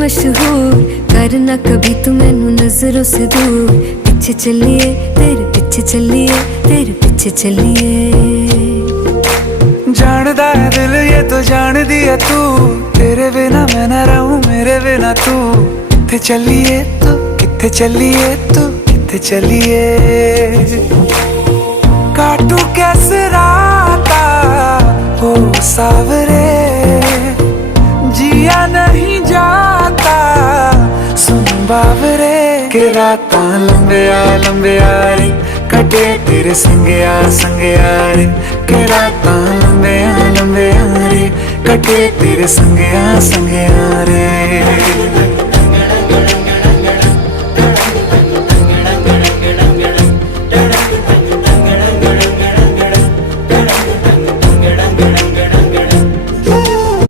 मशहूर, करना कभी तू मैनू नजरों से दूर। पीछे चलिए तेरे पीछे चलिए, तेरे पीछे चलिए। जानदा है दिल ये तो जान दिया तू, तेरे बिना मैं ना रहूं मेरे बिना तू। किथे चलिए तू, किथे चलिए तू, किथे चलिए। काटू कैसे राता हो सावरे, जिया नहीं जाता सुन बावरे। के रातां लंबिया लंबिया रे, कटे तेरे संगया संगया रे। के रातां लंबिया लंबिया रे, कटे तेरे संगया संगया रे।